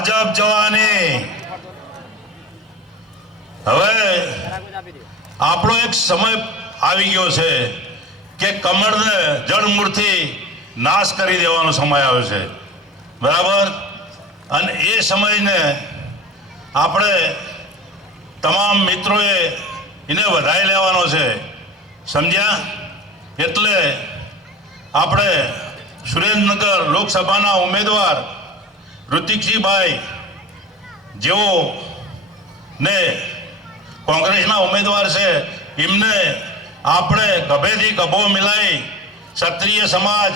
ભાજપ જવાને. હવે આપણો એક સમય આવી ગયો છે કે કમળને જળમૂળથી નાશ કરી દેવાનો સમય આવ્યો છે. બરાબર? અને એ સમયને આપણે તમામ મિત્રોએ એને વધાઈ લેવાનો છે. સમજ્યા? એટલે આપણે સુરેન્દ્રનગર લોકસભાના ઉમેદવાર ઋતિકસિંહભાઈ જેઓ ને કોંગ્રેસના ઉમેદવાર છે, એમને આપણે ગભેથી ગભો મિલાઈ ક્ષત્રિય સમાજ,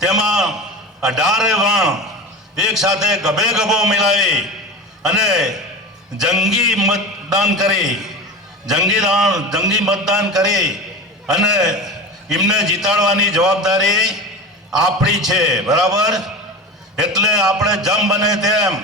તેમાં અઢારે વણ એક સાથે ગભે ગભો મિલાવી અને જંગી મતદાન કરી, જંગી દાન જંગી મતદાન કરી અને એમને જીતાડવાની જવાબદારી આપણી છે. બરાબર? એટલે આપણે જમ બને તેમ.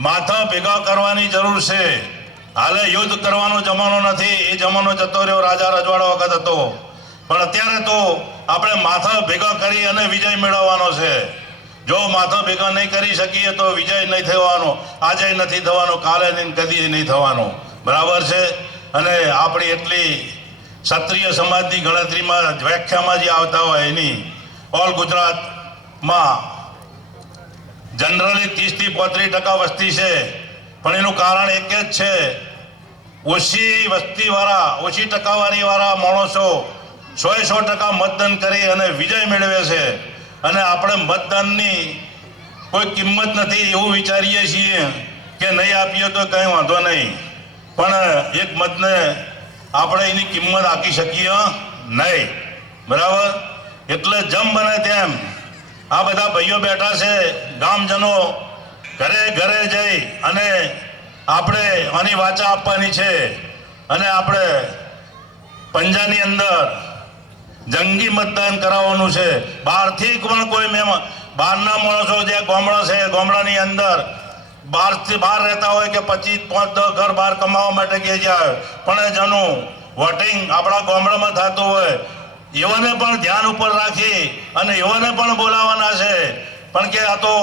માથા ભેગા કરવાની જરૂર છે. હાલે યુદ્ધ કરવાનો જમાનો નથી. એ જમાનો જતો રહ્યો રાજા રજવાડા વખત હતો. પણ અત્યારે તો આપણે માથા ભેગા કરી અને વિજય મેળવવાનો છે. જો માથા ભેગા નહીં કરી શકીએ તો વિજય નહીં થવાનો. આજે નથી થવાનો, કાલે નહીં, કદી નહીં થવાનો. બરાબર છે? અને આપણી એટલી ક્ષત્રિય સમાજની ગણતરીમાં વ્યાખ્યામાં જે આવતા હોય એની. ઓલ ગુજરાતમાં જનરલી ત્રીસથી પોત્રીસ ટકા વસ્તી છે. પણ એનું કારણ એક જ છે. ઓછી વસ્તીવાળા, ઓછી ટકાવારીવાળા માણસો સો એ સો ટકા મતદાન કરી અને વિજય મેળવે છે. અને આપણે મતદાનની કોઈ કિંમત નથી એવું વિચારીએ છીએ કે નહીં આપીએ તો કંઈ વાંધો નહીં. પણ એક મતને આપણે એની કિંમત આપી શકીએ નહીં. બરાબર? એટલે જમ બને તેમ આ બધા ભાઈઓ બેઠા છે, ગામજનો, ઘરે ઘરે જઈ અને આપણે આની વાચા આપવાની છે. અને આપણે પંજાની અંદર જંગી મતદાન કરાવવાનું છે. બહારથી પણ કોઈ મહેમાન, બહારના માણસો જે ગામડા છે, ગામડાની અંદર બહારથી બહાર રહેતા હોય કે પચીસ, પાંચ, દસ ઘર બહાર કમાવા માટે કે જાય પણ જેનું વોટિંગ આપણા ગામડામાં થતું હોય એઓને પણ ધ્યાન ઉપર રાખી અને એઓને પણ બોલાવવાના છે. પણ કે આ તો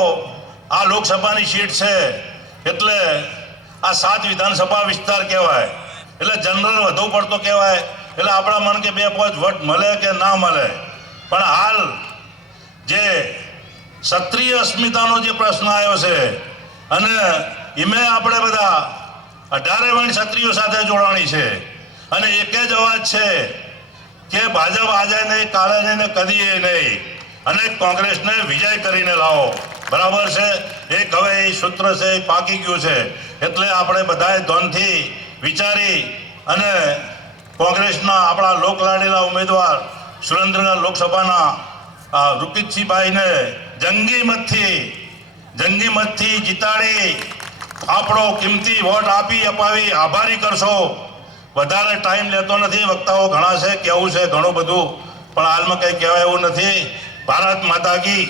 આ લોકસભાની સીટ છે, એટલે આ સાત વિધાનસભા વિસ્તાર કહેવાય. એટલે જનરલ વધુ પડતો કહેવાય. એટલે આપણા મન કે બે પાંચ વોટ મળે કે ના મળે. પણ હાલ જે ક્ષત્રિય અસ્મિતાનો જે પ્રશ્ન આવ્યો છે, અને એમે આપણે બધા અઢારે વણ ક્ષત્રિયો સાથે જોડાણી છે. અને એક જ અવાજ છે કે ભાજપ આજે નહીં કાલે નહીં ને કદી નહીં. અને કોંગ્રેસને વિજય કરીને લાવો. બરાબર છે? એક હવે એ સૂત્ર છે, એ પાકી ગયું છે. એટલે આપણે બધાએ ધોનથી વિચારી અને કોંગ્રેસના આપણા લોકલાડીલા ઉમેદવાર સુરેન્દ્રનગર લોકસભાના રૂપિતસિંહભાઈને જંગી મતથી જંગી મતથી જીતાડી આપણો કિંમતી વોટ આપી અપાવી. આભારી કરશો. વધારે ટાઈમ લેતો નથી, વક્તાઓ ઘણા છે, કેવું છે, ઘણું બધું, પણ હાલમાં કંઈ કહેવાય એવું નથી. ભારત માતા કી